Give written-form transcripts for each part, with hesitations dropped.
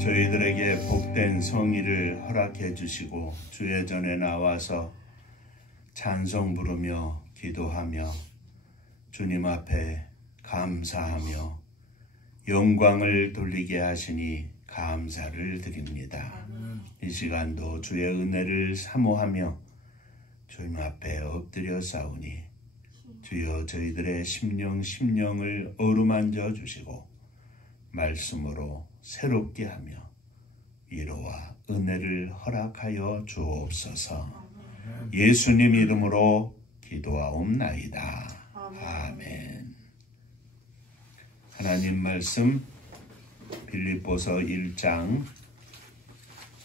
저희들에게 복된 성의를 허락해 주시고 주의 전에 나와서 찬송 부르며 기도하며 주님 앞에 감사하며 영광을 돌리게 하시니 감사를 드립니다. 이 시간도 주의 은혜를 사모하며 주님 앞에 엎드려 싸우니 주여 저희들의 심령을 어루만져 주시고 말씀으로 새롭게 하며 위로와 은혜를 허락하여 주옵소서. 예수님 이름으로 기도하옵나이다. 아멘. 하나님 말씀 빌립보서 1장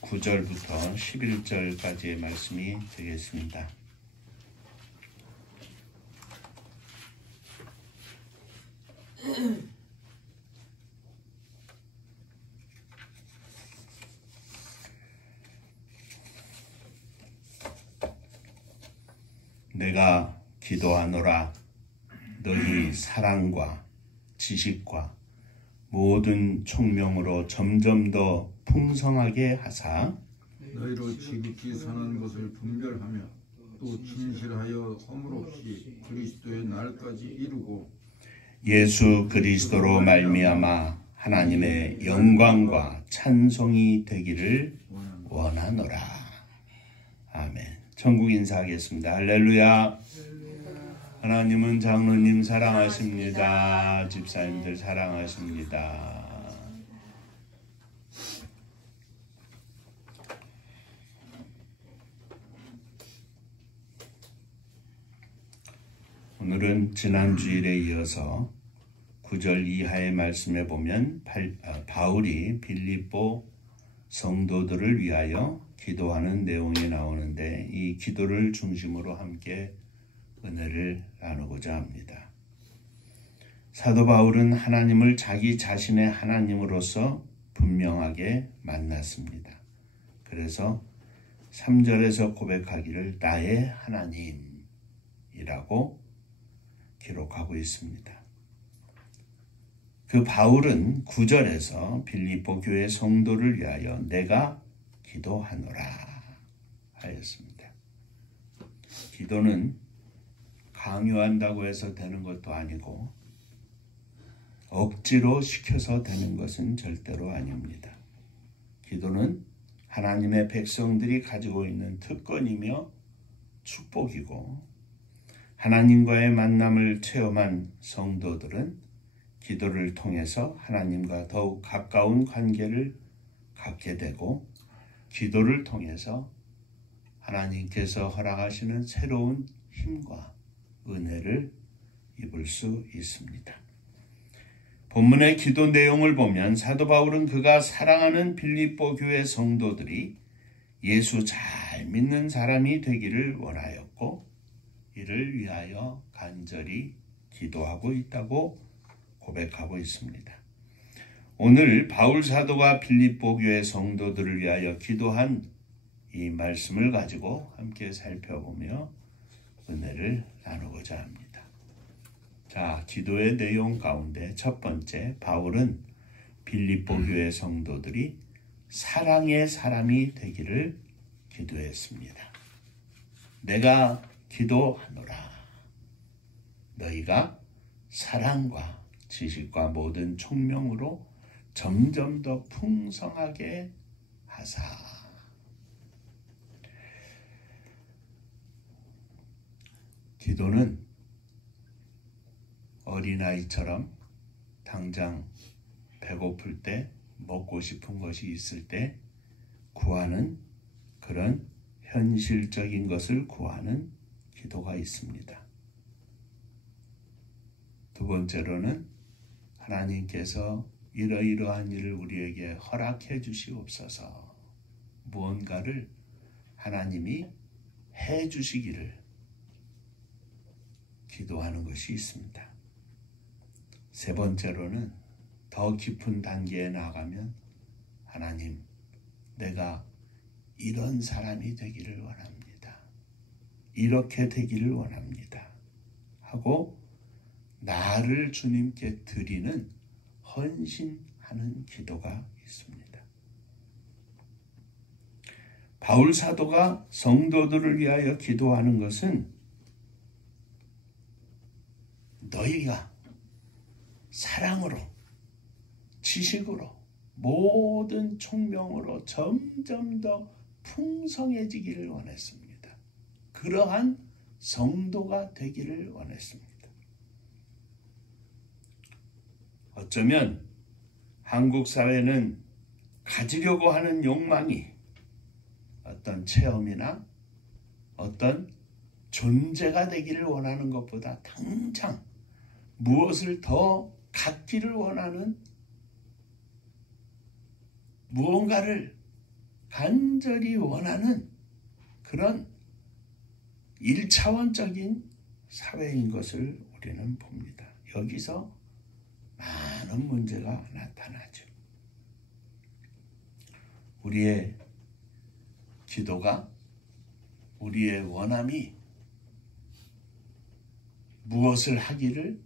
9절부터 11절까지의 말씀이 되겠습니다. 내가 기도하노라. 너희 사랑과 지식과 모든 총명으로 점점 더 풍성하게 하사 너희로 지극히 선한 것을 분별하며 또 진실하여 허물 없이 그리스도의 날까지 이루고 예수 그리스도로 말미암아 하나님의 영광과 찬송이 되기를 원하노라. 아멘. 천국 인사하겠습니다. 할렐루야. 하나님은 장로님 사랑하십니다. 집사님들 사랑하십니다. 오늘은 지난 주일에 이어서 9절 이하의 말씀에 보면 바울이 빌립보 성도들을 위하여 기도하는 내용이 나오는데 이 기도를 중심으로 함께 은혜를 나누고자 합니다. 사도 바울은 하나님을 자기 자신의 하나님으로서 분명하게 만났습니다. 그래서 3절에서 고백하기를 나의 하나님이라고 기록하고 있습니다. 그 바울은 9절에서 빌립보 교회 성도를 위하여 내가 기도하노라 하였습니다. 기도는 강요한다고 해서 되는 것도 아니고 억지로 시켜서 되는 것은 절대로 아닙니다. 기도는 하나님의 백성들이 가지고 있는 특권이며 축복이고 하나님과의 만남을 체험한 성도들은 기도를 통해서 하나님과 더욱 가까운 관계를 갖게 되고 기도를 통해서 하나님께서 허락하시는 새로운 힘과 은혜를 입을 수 있습니다. 본문의 기도 내용을 보면 사도 바울은 그가 사랑하는 빌립보 교회 성도들이 예수 잘 믿는 사람이 되기를 원하였고 이를 위하여 간절히 기도하고 있다고 고백하고 있습니다. 오늘 바울 사도가 빌립보 교회 성도들을 위하여 기도한 이 말씀을 가지고 함께 살펴보며 은혜를 나누고자 합니다. 자, 기도의 내용 가운데 첫 번째, 바울은 빌립보 교회 성도들이 사랑의 사람이 되기를 기도했습니다. 내가 기도하노라. 너희가 사랑과 지식과 모든 총명으로 점점 더 풍성하게 하사. 기도는 어린아이처럼 당장 배고플 때 먹고 싶은 것이 있을 때 구하는 그런 현실적인 것을 구하는 기도가 있습니다. 두 번째로는 하나님께서 이러이러한 일을 우리에게 허락해 주시옵소서. 무언가를 하나님이 해 주시기를 기도하는 것이 있습니다. 세 번째로는 더 깊은 단계에 나가면 하나님, 내가 이런 사람이 되기를 원합니다. 이렇게 되기를 원합니다. 하고 나를 주님께 드리는 헌신하는 기도가 있습니다. 바울 사도가 성도들을 위하여 기도하는 것은 너희가 사랑으로, 지식으로, 모든 총명으로 점점 더 풍성해지기를 원했습니다. 그러한 성도가 되기를 원했습니다. 어쩌면 한국 사회는 가지려고 하는 욕망이 어떤 체험이나 어떤 존재가 되기를 원하는 것보다 당장 무엇을 더 갖기를 원하는, 무언가를 간절히 원하는 그런 1차원적인 사회인 것을 우리는 봅니다. 여기서 많은 문제가 나타나죠. 우리의 기도가, 우리의 원함이 무엇을 하기를,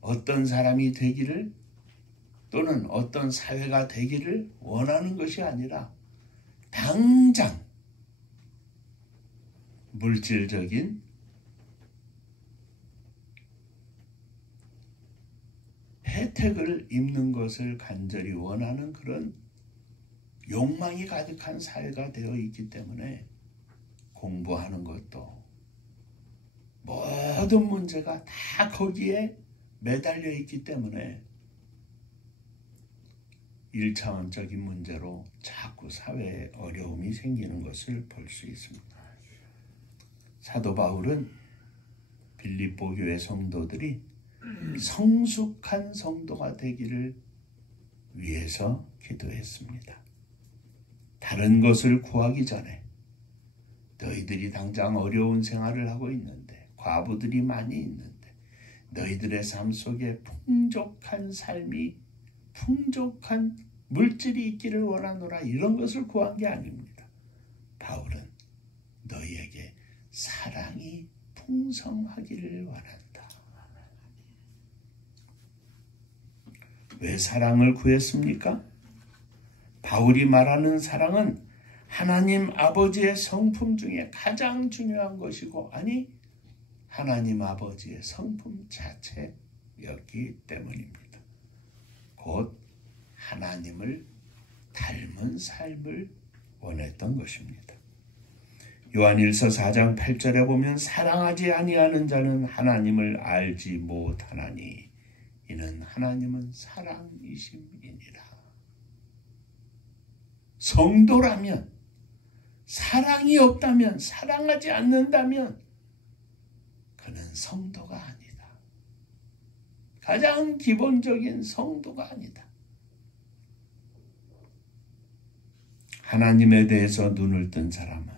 어떤 사람이 되기를, 또는 어떤 사회가 되기를 원하는 것이 아니라 당장 물질적인 혜택을 입는 것을 간절히 원하는 그런 욕망이 가득한 사회가 되어 있기 때문에 공부하는 것도 모든 문제가 다 거기에 매달려 있기 때문에 1차원적인 문제로 자꾸 사회에 어려움이 생기는 것을 볼 수 있습니다. 사도 바울은 빌립보 교회 성도들이 성숙한 성도가 되기를 위해서 기도했습니다. 다른 것을 구하기 전에 너희들이 당장 어려운 생활을 하고 있는데, 과부들이 많이 있는데, 너희들의 삶 속에 풍족한 삶이, 풍족한 물질이 있기를 원하노라, 이런 것을 구한 게 아닙니다. 바울은 너희에게 사랑이 풍성하기를 원한다. 왜 사랑을 구했습니까? 바울이 말하는 사랑은 하나님 아버지의 성품 중에 가장 중요한 것이고, 아니 하나님 아버지의 성품 자체였기 때문입니다. 곧 하나님을 닮은 삶을 원했던 것입니다. 요한일서 4장 8절에 보면 사랑하지 아니하는 자는 하나님을 알지 못하나니 이는 하나님은 사랑이심이니라. 성도라면, 사랑이 없다면, 사랑하지 않는다면 그는 성도가 아니다. 가장 기본적인 성도가 아니다. 하나님에 대해서 눈을 뜬 사람은,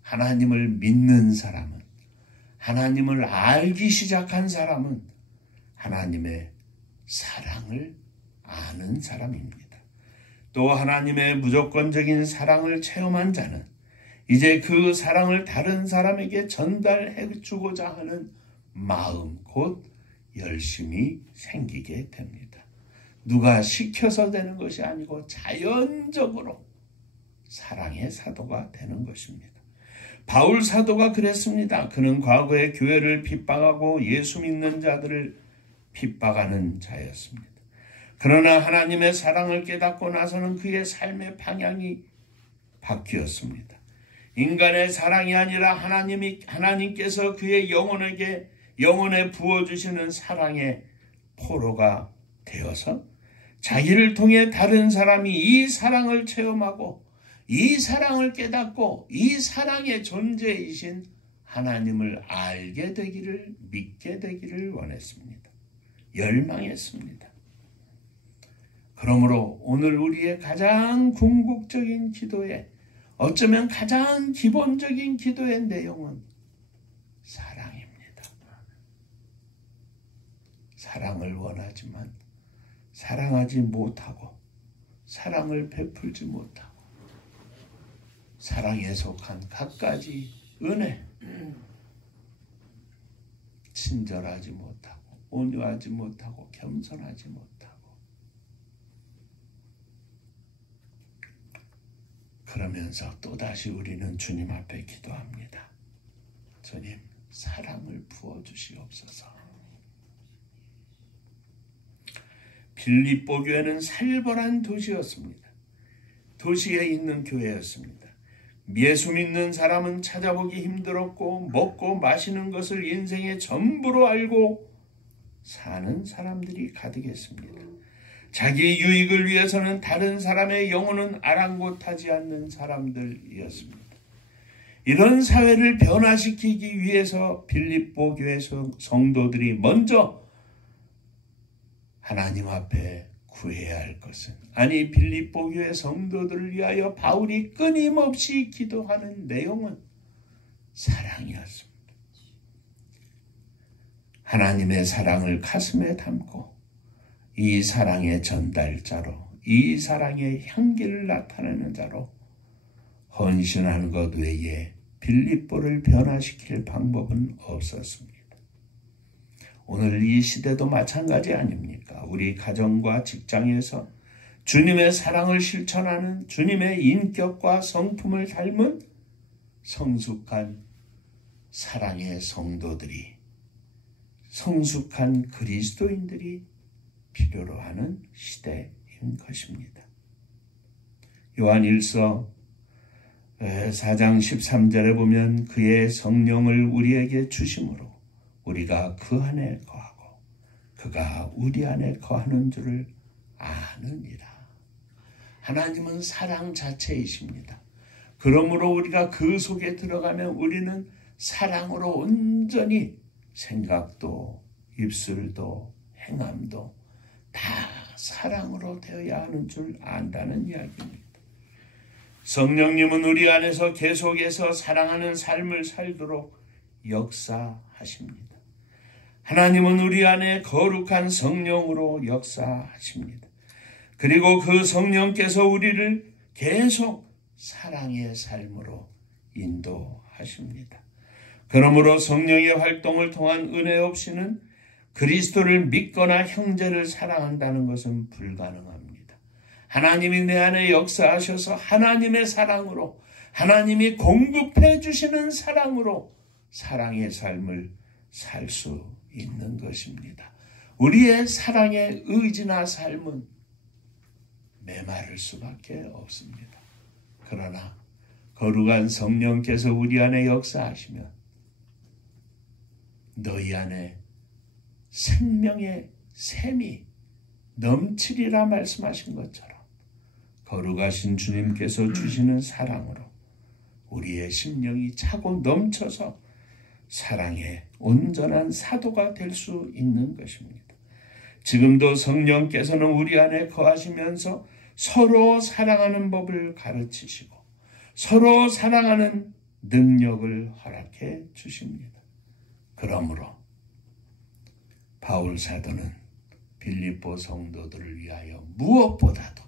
하나님을 믿는 사람은, 하나님을 알기 시작한 사람은 하나님의 사랑을 아는 사람입니다. 또 하나님의 무조건적인 사랑을 체험한 자는 이제 그 사랑을 다른 사람에게 전달해 주고자 하는 마음, 곧 열심이 생기게 됩니다. 누가 시켜서 되는 것이 아니고 자연적으로 사랑의 사도가 되는 것입니다. 바울 사도가 그랬습니다. 그는 과거에 교회를 핍박하고 예수 믿는 자들을 핍박하는 자였습니다. 그러나 하나님의 사랑을 깨닫고 나서는 그의 삶의 방향이 바뀌었습니다. 인간의 사랑이 아니라 하나님께서 그의 영혼에 부어주시는 사랑의 포로가 되어서 자기를 통해 다른 사람이 이 사랑을 체험하고 이 사랑을 깨닫고 이 사랑의 존재이신 하나님을 알게 되기를, 믿게 되기를 원했습니다. 열망했습니다. 그러므로 오늘 우리의 가장 궁극적인 기도에, 어쩌면 가장 기본적인 기도의 내용은 사랑입니다. 사랑을 원하지만 사랑하지 못하고, 사랑을 베풀지 못하고, 사랑에 속한 갖가지 은혜, 친절하지 못하고, 온유하지 못하고, 겸손하지 못하고, 그러면서 또다시 우리는 주님 앞에 기도합니다. 주님, 사랑을 부어주시옵소서. 빌립보 교회는 살벌한 도시였습니다. 도시에 있는 교회였습니다. 예수 믿는 사람은 찾아보기 힘들었고 먹고 마시는 것을 인생의 전부로 알고 사는 사람들이 가득했습니다. 자기 유익을 위해서는 다른 사람의 영혼은 아랑곳하지 않는 사람들이었습니다. 이런 사회를 변화시키기 위해서 빌립보 교회 성도들이 먼저 하나님 앞에 구해야 할 것은, 아니 빌립보 교회 성도들을 위하여 바울이 끊임없이 기도하는 내용은 사랑이었습니다. 하나님의 사랑을 가슴에 담고 이 사랑의 전달자로, 이 사랑의 향기를 나타내는 자로 헌신하는 것 외에 빌립보를 변화시킬 방법은 없었습니다. 오늘 이 시대도 마찬가지 아닙니까? 우리 가정과 직장에서 주님의 사랑을 실천하는, 주님의 인격과 성품을 닮은 성숙한 사랑의 성도들이, 성숙한 그리스도인들이 필요로 하는 시대인 것입니다. 요한 1서 4장 13절에 보면 그의 성령을 우리에게 주심으로 우리가 그 안에 거하고 그가 우리 안에 거하는 줄을 아느니라. 하나님은 사랑 자체이십니다. 그러므로 우리가 그 속에 들어가면 우리는 사랑으로 온전히 생각도 입술도 행함도 다 사랑으로 되어야 하는 줄 안다는 이야기입니다. 성령님은 우리 안에서 계속해서 사랑하는 삶을 살도록 역사하십니다. 하나님은 우리 안에 거룩한 성령으로 역사하십니다. 그리고 그 성령께서 우리를 계속 사랑의 삶으로 인도하십니다. 그러므로 성령의 활동을 통한 은혜 없이는 그리스도를 믿거나 형제를 사랑한다는 것은 불가능합니다. 하나님이 내 안에 역사하셔서 하나님의 사랑으로, 하나님이 공급해 주시는 사랑으로 사랑의 삶을 살 수 있는 것입니다. 우리의 사랑의 의지나 삶은 메마를 수밖에 없습니다. 그러나 거룩한 성령께서 우리 안에 역사하시면 너희 안에 생명의 샘이 넘치리라 말씀하신 것처럼 거룩하신 주님께서 주시는 사랑으로 우리의 심령이 차고 넘쳐서 사랑의 온전한 사도가 될 수 있는 것입니다. 지금도 성령께서는 우리 안에 거하시면서 서로 사랑하는 법을 가르치시고 서로 사랑하는 능력을 허락해 주십니다. 그러므로 바울 사도는 빌립보 성도들을 위하여 무엇보다도,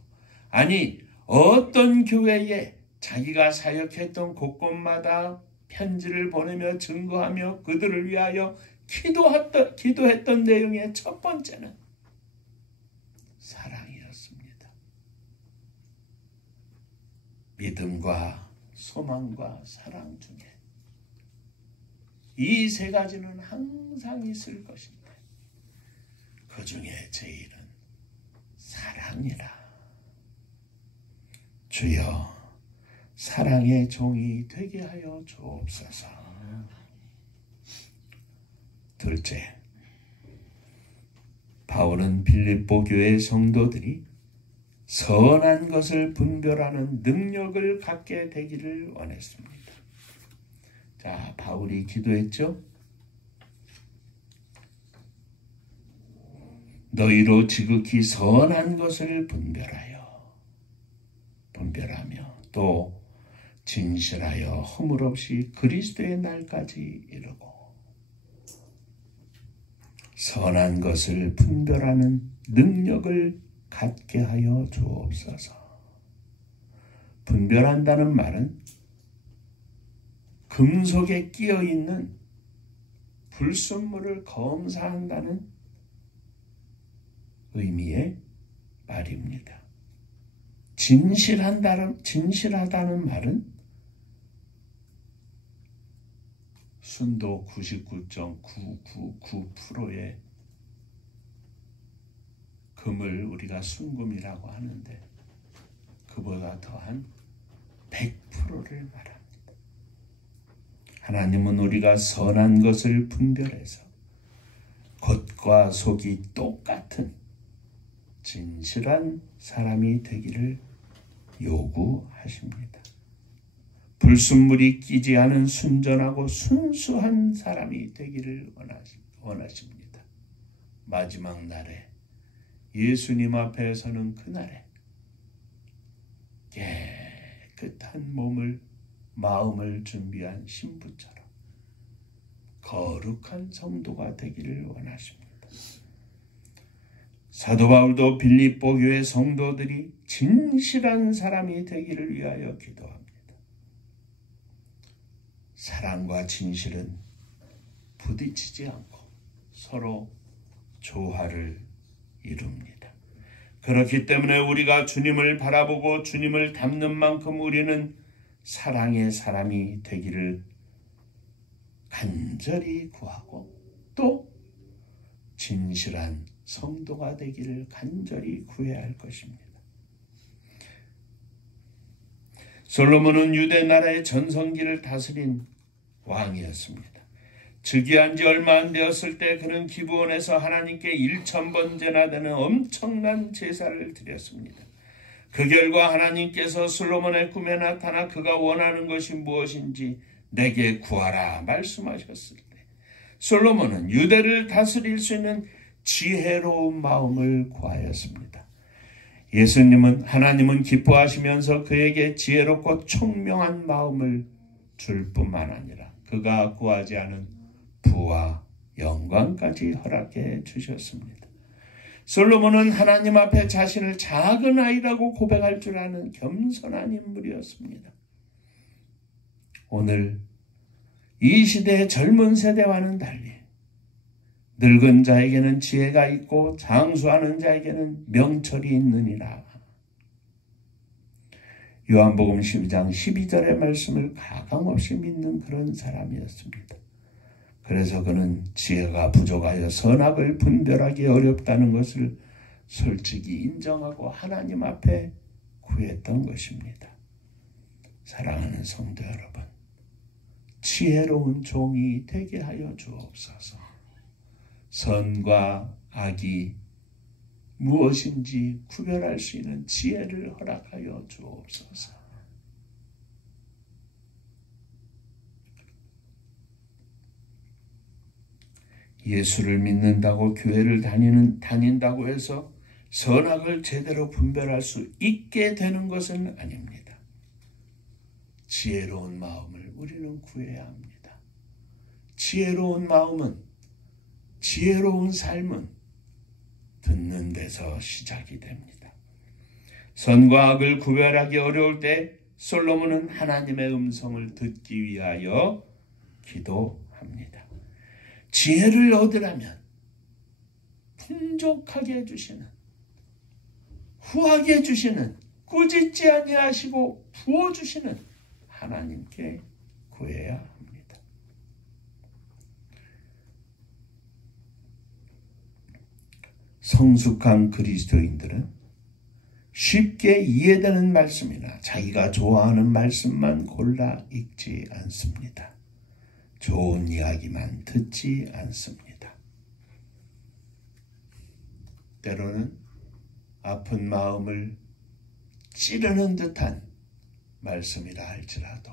아니 어떤 교회에 자기가 사역했던 곳곳마다 편지를 보내며 증거하며 그들을 위하여 기도했던 내용의 첫 번째는 사랑이었습니다. 믿음과 소망과 사랑 중에 이 세 가지는 항상 있을 것인데 그 중에 제일은 사랑이라. 주여 사랑의 종이 되게 하여 주옵소서. 둘째, 바울은 빌립보 교회 성도들이 선한 것을 분별하는 능력을 갖게 되기를 원했습니다. 자, 바울이 기도했죠? 너희로 지극히 선한 것을 분별하며 또 진실하여 허물 없이 그리스도의 날까지 이르고, 선한 것을 분별하는 능력을 갖게 하여 주옵소서. 분별한다는 말은 금속에 끼어 있는 불순물을 검사한다는 의미의 말입니다. 진실하다는 말은 순도 99.999%의 금을 우리가 순금이라고 하는데 그보다 더한 100%를 말합니다. 하나님은 우리가 선한 것을 분별해서 겉과 속이 똑같은 진실한 사람이 되기를 요구하십니다. 불순물이 끼지 않은 순전하고 순수한 사람이 되기를 원하십니다. 마지막 날에 예수님 앞에 서는 그날에 깨끗한 마음을 준비한 신부처럼 거룩한 성도가 되기를 원하십니다. 사도 바울도 빌립보 교회 성도들이 진실한 사람이 되기를 위하여 기도합니다. 사랑과 진실은 부딪히지 않고 서로 조화를 이룹니다. 그렇기 때문에 우리가 주님을 바라보고 주님을 닮는 만큼 우리는 사랑의 사람이 되기를 간절히 구하고 또 진실한 성도가 되기를 간절히 구해야 할 것입니다. 솔로몬은 유대 나라의 전성기를 다스린 왕이었습니다. 즉위한 지 얼마 안 되었을 때 그는 기브온에서 하나님께 1000번제나 되는 엄청난 제사를 드렸습니다. 그 결과 하나님께서 솔로몬의 꿈에 나타나 그가 원하는 것이 무엇인지 내게 구하라 말씀하셨을 때 솔로몬은 유대를 다스릴 수 있는 지혜로운 마음을 구하였습니다. 하나님은 기뻐하시면서 그에게 지혜롭고 총명한 마음을 줄 뿐만 아니라 그가 구하지 않은 부와 영광까지 허락해 주셨습니다. 솔로몬은 하나님 앞에 자신을 작은 아이라고 고백할 줄 아는 겸손한 인물이었습니다. 오늘 이 시대의 젊은 세대와는 달리 늙은 자에게는 지혜가 있고 장수하는 자에게는 명철이 있느니라. 요한복음 12장 12절의 말씀을 가감없이 믿는 그런 사람이었습니다. 그래서 그는 지혜가 부족하여 선악을 분별하기 어렵다는 것을 솔직히 인정하고 하나님 앞에 구했던 것입니다. 사랑하는 성도 여러분, 지혜로운 종이 되게 하여 주옵소서. 선과 악이 무엇인지 구별할 수 있는 지혜를 허락하여 주옵소서. 예수를 믿는다고 교회를 다닌다고 해서 선악을 제대로 분별할 수 있게 되는 것은 아닙니다. 지혜로운 마음을 우리는 구해야 합니다. 지혜로운 마음은 지혜로운 삶은 듣는 데서 시작이 됩니다. 선과 악을 구별하기 어려울 때 솔로몬은 하나님의 음성을 듣기 위하여 기도합니다. 지혜를 얻으라면 풍족하게 해주시는, 후하게 해주시는, 꾸짖지 아니하시고 부어주시는 하나님께 구해야 합니다. 성숙한 그리스도인들은 쉽게 이해되는 말씀이나 자기가 좋아하는 말씀만 골라 읽지 않습니다. 좋은 이야기만 듣지 않습니다. 때로는 아픈 마음을 찌르는 듯한 말씀이라 할지라도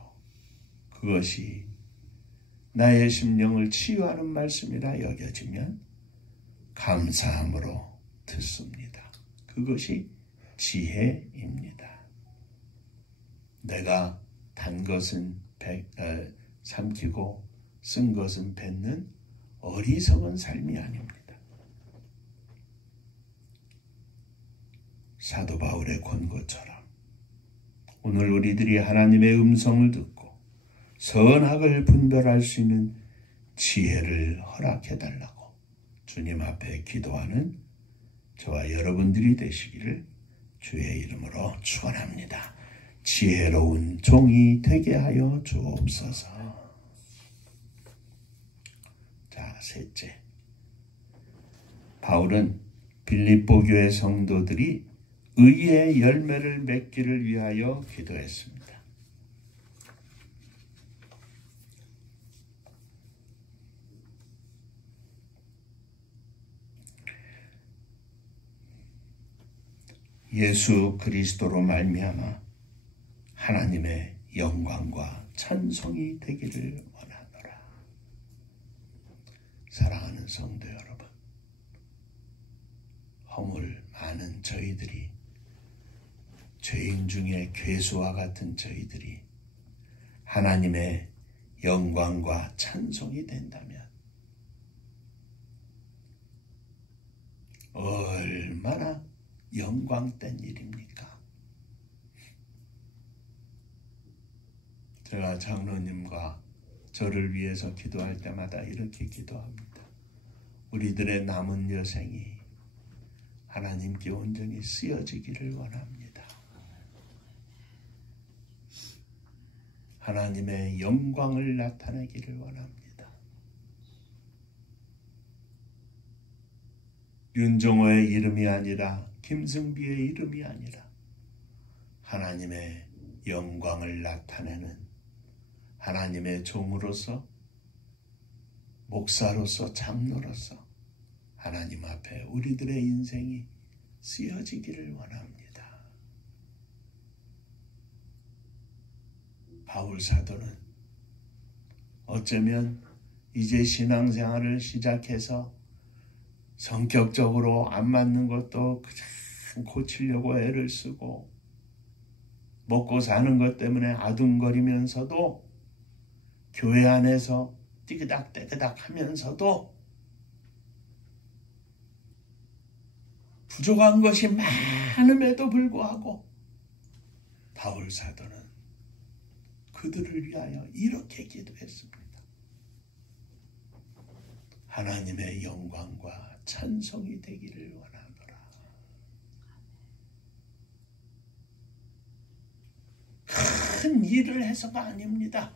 그것이 나의 심령을 치유하는 말씀이라 여겨지면 감사함으로 듣습니다. 그것이 지혜입니다. 내가 단 것은 삼키고 쓴 것은 뱉는 어리석은 삶이 아닙니다. 사도 바울의 권고처럼 오늘 우리들이 하나님의 음성을 듣고 선악을 분별할 수 있는 지혜를 허락해달라고 주님 앞에 기도하는 저와 여러분들이 되시기를 주의 이름으로 축원합니다. 지혜로운 종이 되게 하여 주옵소서. 자, 셋째. 바울은 빌립보 교회 성도들이 의의 열매를 맺기를 위하여 기도했습니다. 예수 그리스도로 말미암아 하나님의 영광과 찬송이 되기를 원하노라. 사랑하는 성도 여러분, 허물 많은 저희들이, 죄인 중에 괴수와 같은 저희들이 하나님의 영광과 찬송이 된다면 얼마나 영광된 일입니까? 제가 장로님과 저를 위해서 기도할 때마다 이렇게 기도합니다. 우리들의 남은 여생이 하나님께 온전히 쓰여지기를 원합니다. 하나님의 영광을 나타내기를 원합니다. 윤종호의 이름이 아니라 김승비의 이름이 아니라 하나님의 영광을 나타내는 하나님의 종으로서, 목사로서, 장로로서 하나님 앞에 우리들의 인생이 쓰여지기를 원합니다. 바울 사도는 어쩌면 이제 신앙생활을 시작해서 성격적으로 안 맞는 것도 그냥 고치려고 애를 쓰고 먹고 사는 것 때문에 아둥거리면서도 교회 안에서 띠그닥 하면서도 부족한 것이 많음에도 불구하고 바울 사도는 그들을 위하여 이렇게 기도했습니다. 하나님의 영광과 찬송이 되기를 원하노라. 큰 일을 해서가 아닙니다.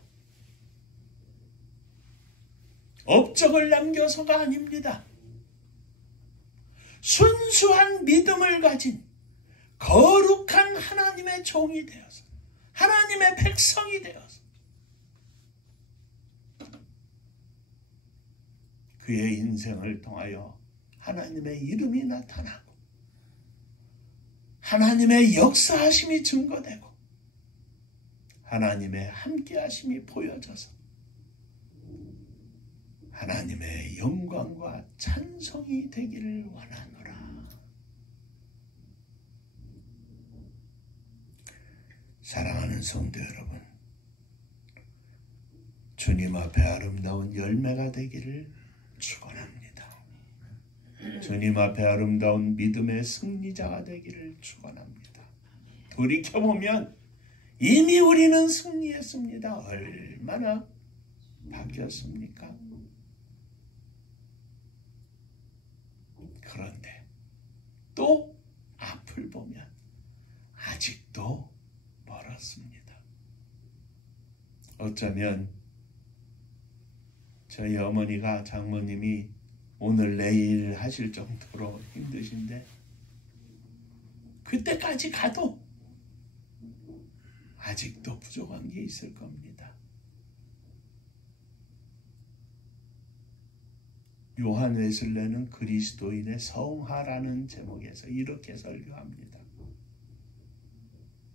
업적을 남겨서가 아닙니다. 순수한 믿음을 가진 거룩한 하나님의 종이 되어서, 하나님의 백성이 되어서 그의 인생을 통하여 하나님의 이름이 나타나고 하나님의 역사하심이 증거되고 하나님의 함께하심이 보여져서 하나님의 영광과 찬송이 되기를 원하노라. 사랑하는 성도 여러분, 주님 앞에 아름다운 열매가 되기를 축원합니다. 주님 앞에 아름다운 믿음의 승리자가 되기를 축원합니다. 돌이켜보면 이미 우리는 승리했습니다. 얼마나 바뀌었습니까? 그런데 또 앞을 보면 아직도 멀었습니다. 어쩌면 저희 어머니가, 장모님이 오늘 내일 하실 정도로 힘드신데 그때까지 가도 아직도 부족한 게 있을 겁니다. 요한 웨슬레는 그리스도인의 성화라는 제목에서 이렇게 설교합니다.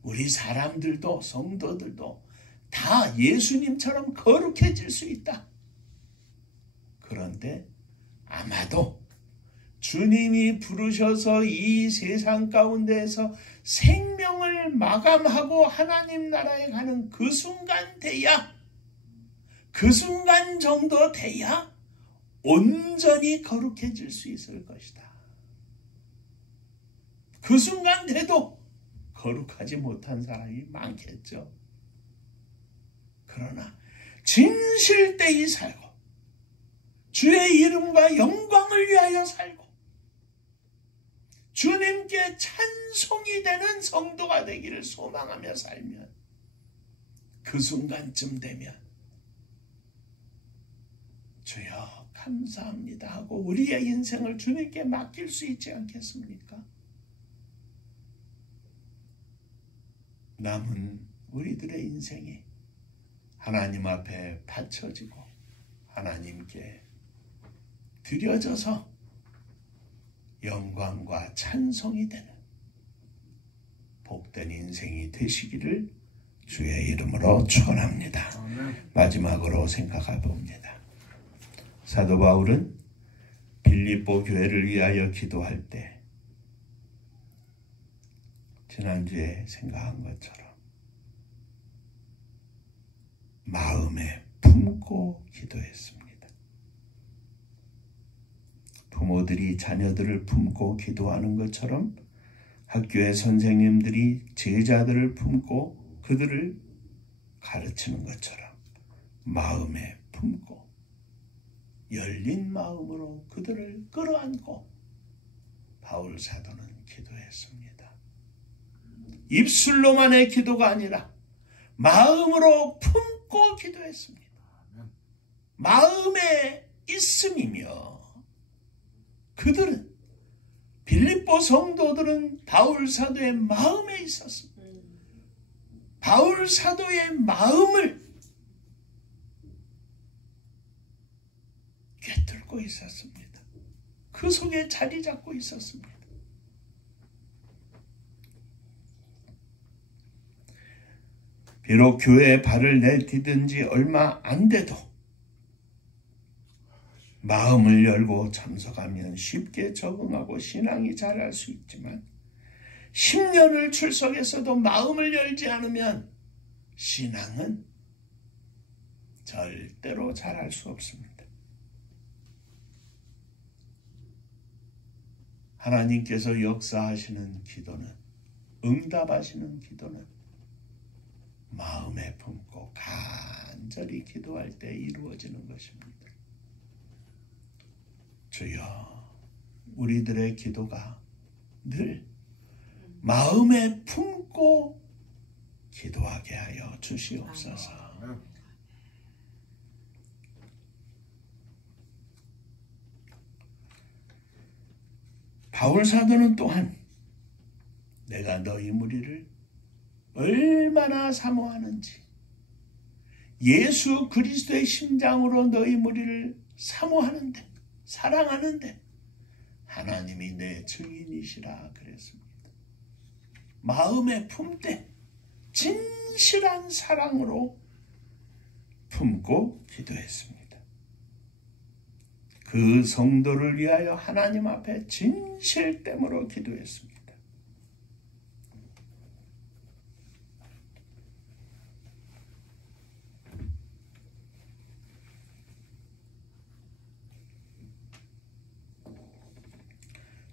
우리 사람들도, 성도들도 다 예수님처럼 거룩해질 수 있다. 그런데 아마도 주님이 부르셔서 이 세상 가운데에서 생명을 마감하고 하나님 나라에 가는 그 순간 돼야, 그 순간 정도 돼야 온전히 거룩해질 수 있을 것이다. 그 순간 돼도 거룩하지 못한 사람이 많겠죠. 그러나 진실되이 살고 주의 이름과 영광을 위하여 살고 주님께 찬송이 되는 성도가 되기를 소망하며 살면 그 순간쯤 되면 주여 감사합니다 하고 우리의 인생을 주님께 맡길 수 있지 않겠습니까? 남은 우리들의 인생이 하나님 앞에 바쳐지고 하나님께 드려져서 영광과 찬송이 되는 복된 인생이 되시기를 주의 이름으로 축원합니다. 마지막으로 생각해 봅니다. 사도 바울은 빌립보 교회를 위하여 기도할 때 지난주에 생각한 것처럼 마음에 품고 기도했습니다. 부모들이 자녀들을 품고 기도하는 것처럼 학교의 선생님들이 제자들을 품고 그들을 가르치는 것처럼 마음에 품고 열린 마음으로 그들을 끌어안고 바울 사도는 기도했습니다. 입술로만의 기도가 아니라 마음으로 품고 기도했습니다. 마음에 있음이며 그들은 빌립보 성도들은 바울 사도의 마음에 있었습니다. 바울 사도의 마음을 꿰뚫고 있었습니다. 그 속에 자리 잡고 있었습니다. 비록 교회에 발을 내디딘 지 얼마 안 돼도 마음을 열고 참석하면 쉽게 적응하고 신앙이 자랄 수 있지만 10년을 출석했어도 마음을 열지 않으면 신앙은 절대로 자랄 수 없습니다. 하나님께서 역사하시는 기도는, 응답하시는 기도는 마음에 품고 간절히 기도할 때 이루어지는 것입니다. 주여, 우리들의 기도가 늘 마음에 품고 기도하게 하여 주시옵소서. 바울 사도는 또한 내가 너희 무리를 얼마나 사모하는지, 예수 그리스도의 심장으로 너희 무리를 사모하는데, 사랑하는데 하나님이 내 증인이시라 그랬습니다. 마음에 품되 진실한 사랑으로 품고 기도했습니다. 그 성도를 위하여 하나님 앞에 진실됨으로 기도했습니다.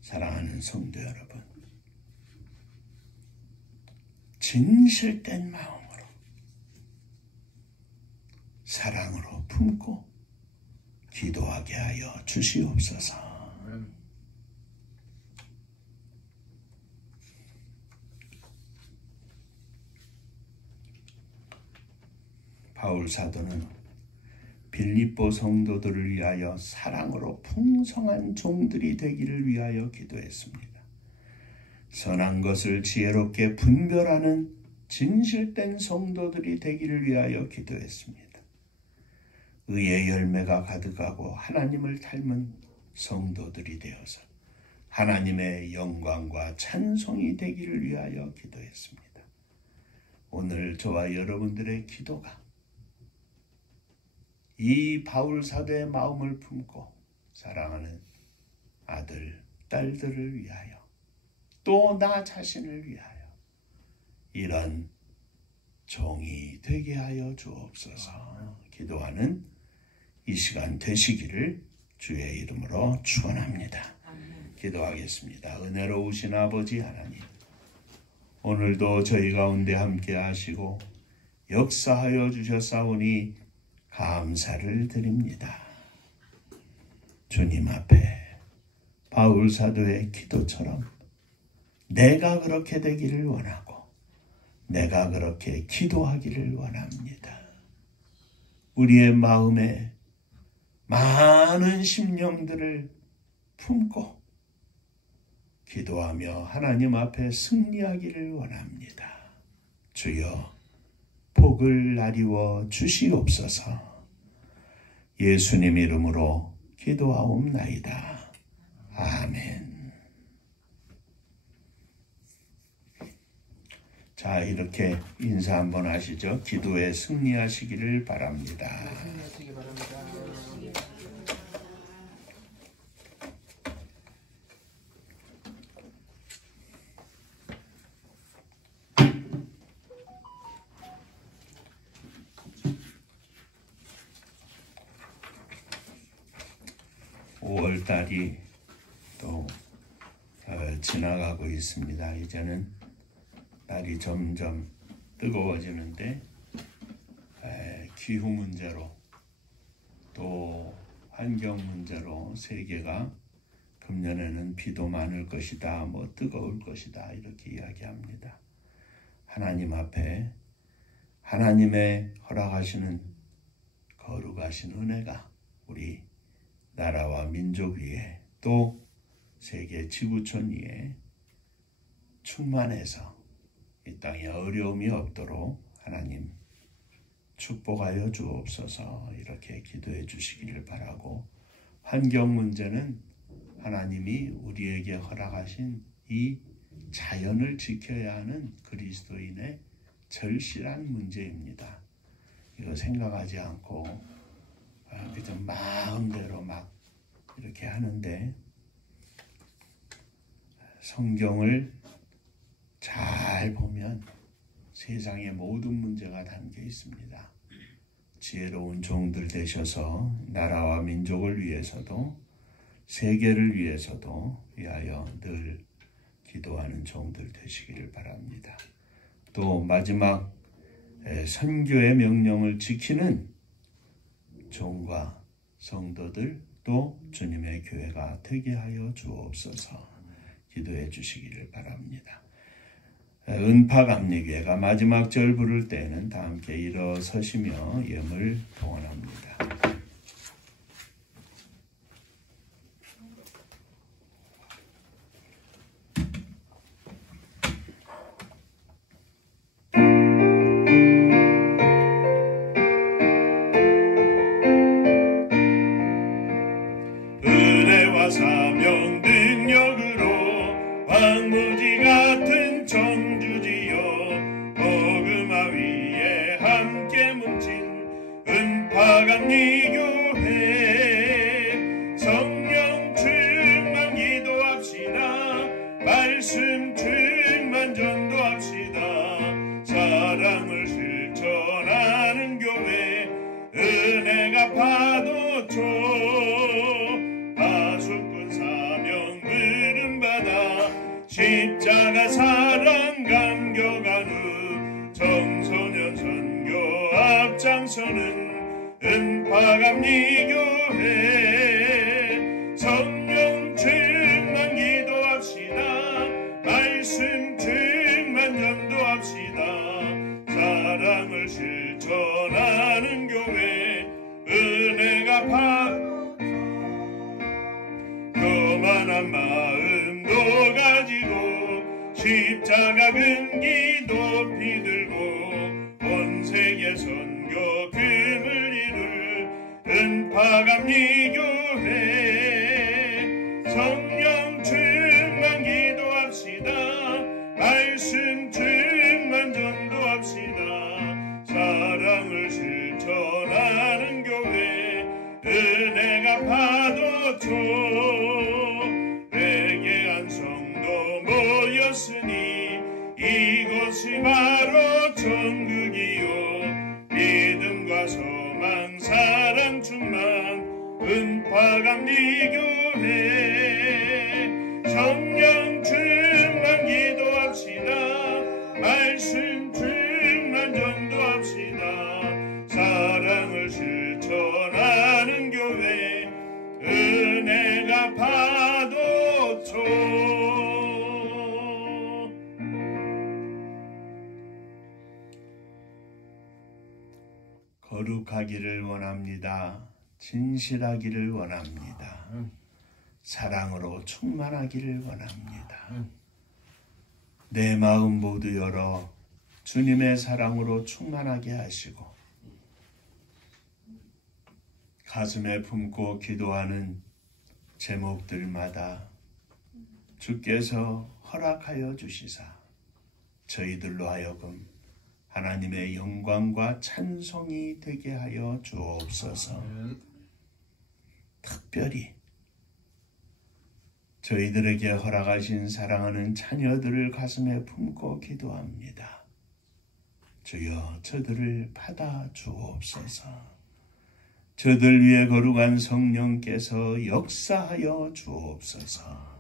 사랑하는 성도 여러분, 진실된 마음으로 사랑으로 품고 기도하게 하여 주시옵소서. 바울 사도는 빌립보 성도들을 위하여 사랑으로 풍성한 종들이 되기를 위하여 기도했습니다. 선한 것을 지혜롭게 분별하는 진실된 성도들이 되기를 위하여 기도했습니다. 의의 열매가 가득하고 하나님을 닮은 성도들이 되어서 하나님의 영광과 찬송이 되기를 위하여 기도했습니다. 오늘 저와 여러분들의 기도가 이 바울 사도의 마음을 품고 사랑하는 아들, 딸들을 위하여, 또 나 자신을 위하여 이런 종이 되게 하여 주옵소서. 기도하는 이 시간 되시기를 주의 이름으로 축원합니다. 기도하겠습니다. 은혜로우신 아버지 하나님, 오늘도 저희 가운데 함께 하시고 역사하여 주셨사오니 감사를 드립니다. 주님 앞에 바울 사도의 기도처럼 내가 그렇게 되기를 원하고 내가 그렇게 기도하기를 원합니다. 우리의 마음에 많은 심령들을 품고 기도하며 하나님 앞에 승리하기를 원합니다. 주여 복을 나리워 주시옵소서. 예수님 이름으로 기도하옵나이다. 아멘. 자, 이렇게 인사 한번 하시죠. 기도에 승리하시기를 바랍니다. 승리하시기 바랍니다. 5월달이 또 지나가고 있습니다. 이제는 날이 점점 뜨거워지는데 기후 문제로 또 환경 문제로 세계가 금년에는 비도 많을 것이다, 뭐 뜨거울 것이다 이렇게 이야기합니다. 하나님 앞에 하나님의 허락하시는 거룩하신 은혜가 우리 나라와 민족 위에 또 세계 지구촌 위에 충만해서 이 땅에 어려움이 없도록 하나님 축복하여 주옵소서. 이렇게 기도해 주시기를 바라고, 환경 문제는 하나님이 우리에게 허락하신 이 자연을 지켜야 하는 그리스도인의 절실한 문제입니다. 이거 생각하지 않고 그저 마음대로 막 이렇게 하는데, 성경을 잘 보면 세상의 모든 문제가 담겨 있습니다. 지혜로운 종들 되셔서 나라와 민족을 위해서도 세계를 위해서도 위하여 늘 기도하는 종들 되시기를 바랍니다. 또 마지막 선교의 명령을 지키는 종과 성도들 또 주님의 교회가 되게 하여 주옵소서. 기도해 주시기를 바랍니다. 은파감리교회가 마지막 절 부를 때는 다 함께 일어서시며 예물 봉헌합니다. 은혜와 사명 능력으로 황무지 같은 청주지여 복음화 위에 함께 뭉친 은파감리교회, 성령 충만 기도합시다. 말씀 충만 전도합시다. 사랑을 실천하는 교회, 은혜가 파도쳐 하수꾼 사명 부름받아 십자가 사랑 감격하는 청소년 선교 앞장서는 은파감리교회, 성령 충만 기도합시다. 말씀 충만 전도합시다. 사랑을 실천하는 교회, 은혜가 교만한 마음도 가지고 십자가 근기 높이 들고 온 세계 선교 금을 이룰 은파감리교회, 성령 충만 기도합시다. 말씀 충만 전도합시다. 사랑을 실천하는 교회, 은혜가 파도쳐 회개한 성도 모였으니 이곳이 바로 천국이요 믿음과 소망 사랑 충만 은파감리교회, 성령 충만 기도합시다. 말씀 충만 전도합시다. 사랑을 실천하는 교회, 은혜가 파도쳐 거룩하기를 원합니다. 진실하기를 원합니다. 사랑으로 충만하기를 원합니다. 내 마음 모두 열어 주님의 사랑으로 충만하게 하시고 가슴에 품고 기도하는 제목들마다 주께서 허락하여 주시사 저희들로 하여금 하나님의 영광과 찬송이 되게 하여 주옵소서. 특별히 저희들에게 허락하신 사랑하는 자녀들을 가슴에 품고 기도합니다. 주여 저들을 받아 주옵소서. 저들 위에 거룩한 성령께서 역사하여 주옵소서.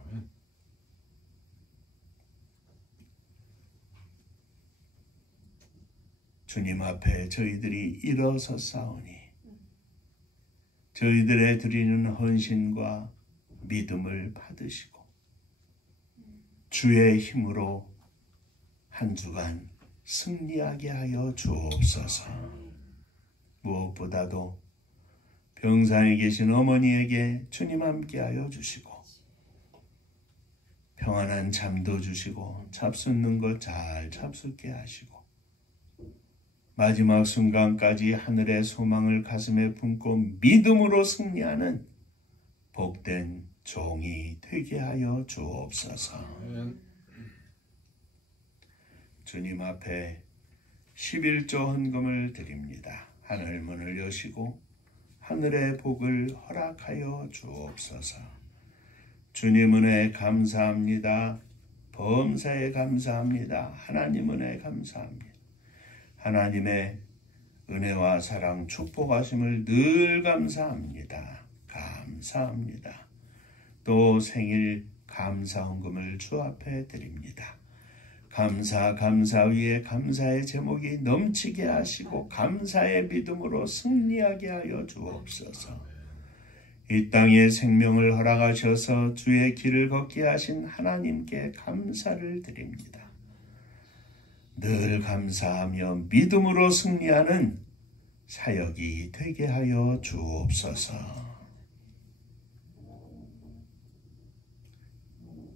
주님 앞에 저희들이 일어섰사오니 저희들의 드리는 헌신과 믿음을 받으시고 주의 힘으로 한 주간 승리하게 하여 주옵소서. 무엇보다도 병상에 계신 어머니에게 주님 함께 하여 주시고 평안한 잠도 주시고 잡숫는 것 잘 잡숫게 하시고 마지막 순간까지 하늘의 소망을 가슴에 품고 믿음으로 승리하는 복된 종이 되게 하여 주옵소서. 주님 앞에 11조 헌금을 드립니다. 하늘 문을 여시고 하늘의 복을 허락하여 주옵소서. 주님 은혜 감사합니다. 범사에 감사합니다. 하나님 은혜 감사합니다. 하나님의 은혜와 사랑 축복하심을 늘 감사합니다. 감사합니다. 또 생일 감사헌금을 주 앞에 드립니다. 감사 위에 감사의 제목이 넘치게 하시고 감사의 믿음으로 승리하게 하여 주옵소서. 이 땅에 생명을 허락하셔서 주의 길을 걷게 하신 하나님께 감사를 드립니다. 늘 감사하며 믿음으로 승리하는 사역이 되게 하여 주옵소서.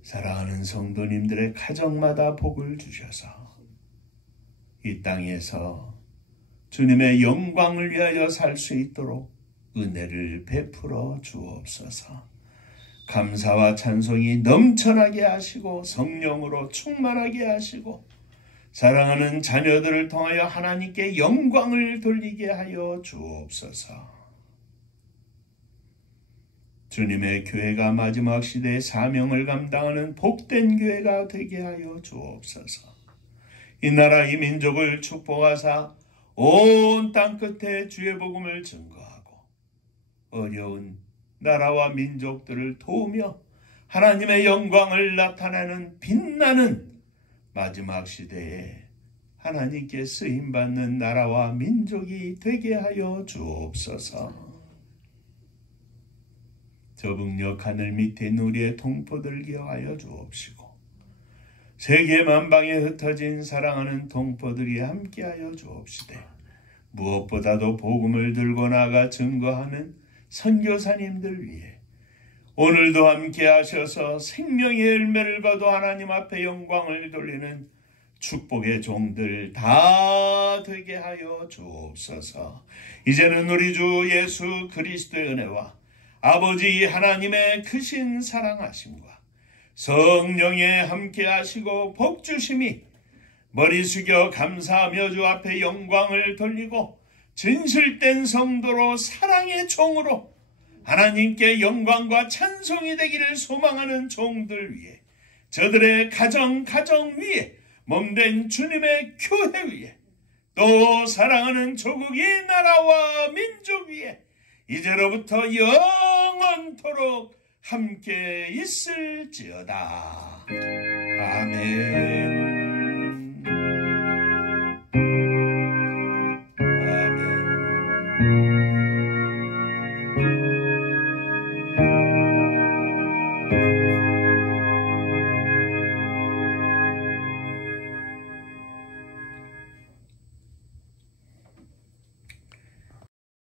사랑하는 성도님들의 가정마다 복을 주셔서 이 땅에서 주님의 영광을 위하여 살 수 있도록 은혜를 베풀어 주옵소서. 감사와 찬송이 넘쳐나게 하시고 성령으로 충만하게 하시고 사랑하는 자녀들을 통하여 하나님께 영광을 돌리게 하여 주옵소서. 주님의 교회가 마지막 시대의 사명을 감당하는 복된 교회가 되게 하여 주옵소서. 이 나라 이 민족을 축복하사 온 땅 끝에 주의 복음을 증거하고 어려운 나라와 민족들을 도우며 하나님의 영광을 나타내는 빛나는 마지막 시대에 하나님께 쓰임받는 나라와 민족이 되게 하여 주옵소서. 저북녘 하늘 밑에 우리의 동포들 기억하여 주옵시고 세계 만방에 흩어진 사랑하는 동포들이 함께하여 주옵시되 무엇보다도 복음을 들고 나가 증거하는 선교사님들 위해 오늘도 함께하셔서 생명의 열매를 거둬 하나님 앞에 영광을 돌리는 축복의 종들 다 되게 하여 주옵소서. 이제는 우리 주 예수 그리스도의 은혜와 아버지 하나님의 크신 사랑하심과 성령의 함께하시고 복주심이 머리 숙여 감사하며 주 앞에 영광을 돌리고 진실된 성도로 사랑의 종으로 하나님께 영광과 찬송이 되기를 소망하는 종들 위에 저들의 가정 위에 몸된 주님의 교회 위에 또 사랑하는 조국의 나라와 민족 위에 이제로부터 영원토록 함께 있을지어다. 아멘.